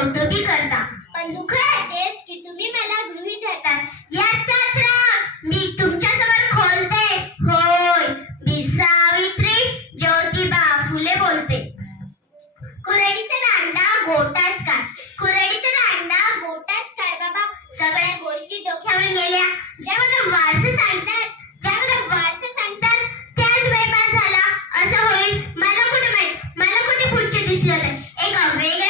कौतुकी करता. पण दुःख याचेच की तुम्ही मला धरता. राग मी तुमच्यासमोर खोलते. होय मी सावित्री ज्योतिबा फुले बोलते. कुरडीचा दांडा गोटाच काढ. कुरडीचा दांडा गोटाच काढ बाबा. सगळ्या गोष्टी डोक्यावर गेल्या. ज्या मला सांगतात ज्या सांगतात त्याच झाला. असं होईल. मला कुठे माहीत? मला कुठे पुढचे दिसलं एक वेगळ्या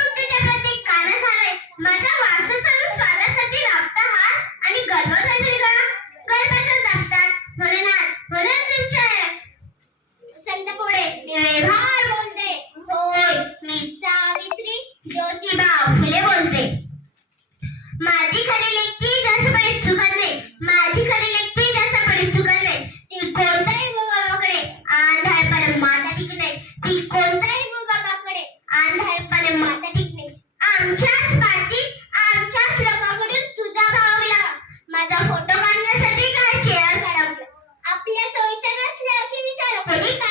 पण माता आमच्याच पार्टी आमच्याच लोकांकडून तुझा भाव माझा फोटो काढण्यासाठी काय चेअर काढा आपल्या सोयीचं नसलं की विचारा.